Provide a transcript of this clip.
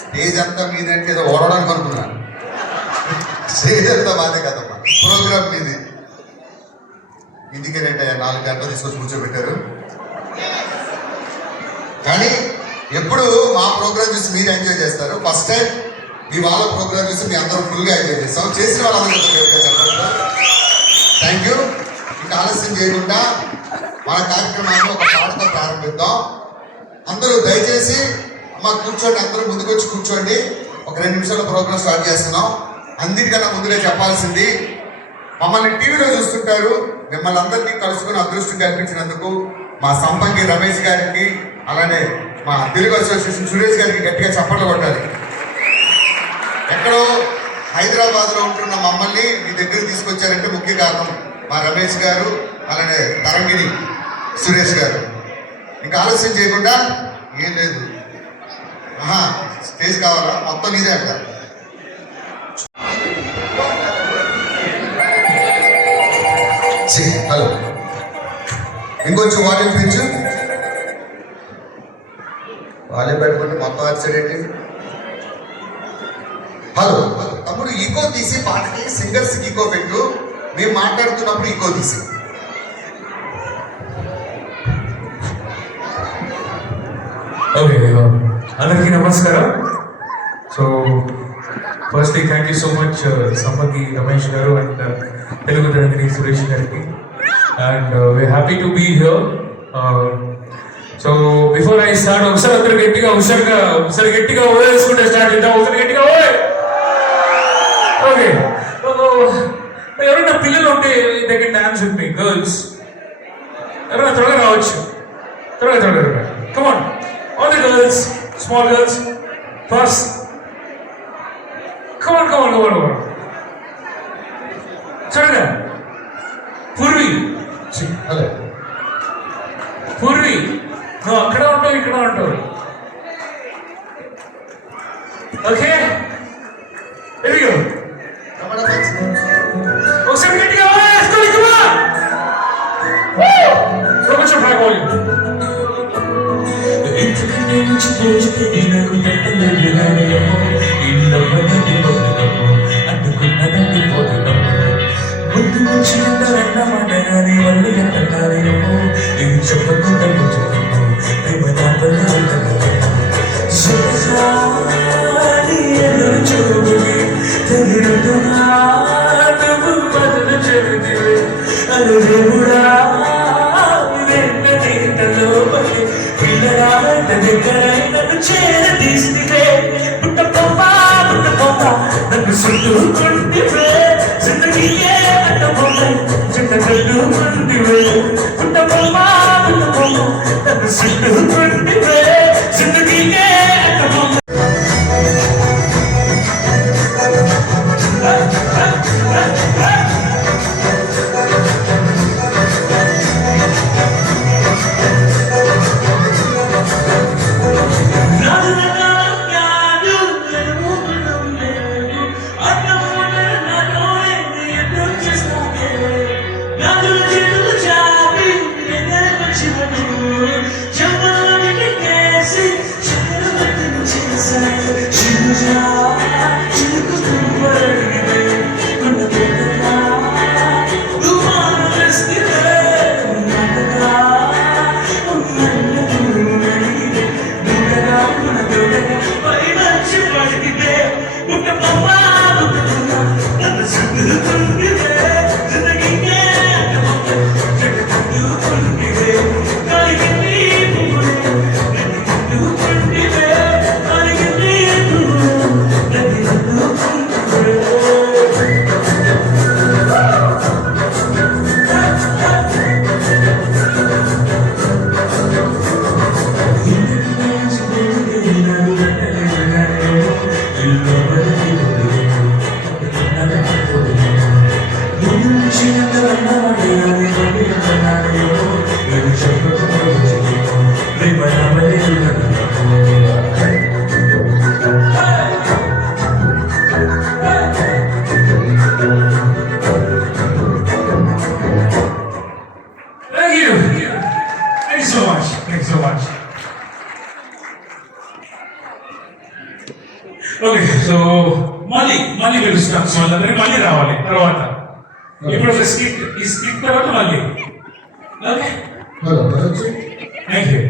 Stage అంతా మీదంటే ఏదో ఓడడానికి అనుకున్నాను. స్టేజ్ అంతా మాదే కదమ్మా, ప్రోగ్రామ్ మీది. ఇందుకేనంటే 4 గంటలు తీసుకొచ్చి కూర్చోబెట్టారు. కానీ ఎప్పుడు మా ప్రోగ్రామ్ చూసి మీరు ఎంజాయ్ చేస్తారు. ఫస్ట్ టైం మీ వాళ్ళ ప్రోగ్రామ్ చూసి మీ అందరూ ఫుల్గా ఎంజాయ్ చేస్తాం. చేసిన వాళ్ళందరూ చెప్పండి. Thank you. ఇంకా ఆలస్యం చేయకుండా మన కార్యక్రమాన్ని ఒక పాటతో ప్రారంభిద్దాం. అందరూ దయచేసి అమ్మ కూర్చోండి, అందరూ ముందుకొచ్చి కూర్చోండి. ఒక 2 నిమిషాల ప్రోగ్రామ్ స్టార్ట్ చేస్తున్నాం. అన్నిటికన్నా ముందుగా చెప్పాల్సింది, మమ్మల్ని టీవీలో చూస్తుంటారు, మిమ్మల్ని అందరినీ కలుసుకుని అదృష్టం కల్పించినందుకు మా సంపంగి రమేష్ గారికి, అలానే మా తెలుగు అసోసియేషన్ సురేష్ గారికి గట్టిగా చప్పట్లు కొట్టాలి. ఎక్కడో హైదరాబాద్లో ఉంటున్న మమ్మల్ని మీ దగ్గరికి తీసుకొచ్చారంటే ముఖ్య కారణం మా రమేష్ గారు, అలానే తరంగిణి సురేష్ గారు. ఇంకా ఆలస్యం చేయకుండా, ఏం లేదు స్టేజ్ కావాలా, మొత్తం నీదే అంట. హలో, ఇంకొంచెం వాల్యూమ్ పెంచు. వాల్యూమ్ పెట్టుకుంటే మొత్తం వచ్చేటి. హలో తమ్ముడు, ఈకో తీసి పాటకి సింగర్స్ ఈకో పెట్టు. మేము మాట్లాడుతున్నప్పుడు ఈకో తీసి. ఓకే, అందరికీ నమస్కారం. So firstly thank you so much Sampangi Ramesh garu and Telugu Tarangini Suresh గారికి. And we are happy to be here. So before I start, ఒకసారి అందరు గట్టిగా ఒకసారి గట్టిగా ఓవేసుకుంటే స్టార్ట్ చేద్దాం. ఒకసారి గట్టిగా ఓవే. ఓకే, ఎవరైనా పిల్లలు ఉంటే they can dance with me. Girls ఎవరైనా త్వరగా రావచ్చు, త్వరగా come on. All the girls, small girls, first. Come on. Chadda. Purvi. Hello. Purvi. No, akkada untavu. Okay? Here we go. Come on, friends. Oh, sir, getting away. Come on. Woo! So much of high volume. Okay so మళ్ళీ పిలుస్తాం so వాళ్ళందరికీ మళ్ళీ రావాలి తర్వాత ఇప్పుడు ఒక skit ఈ skit తర్వాత మళ్ళీ ఓకే హలో థ్యాంక్ యూ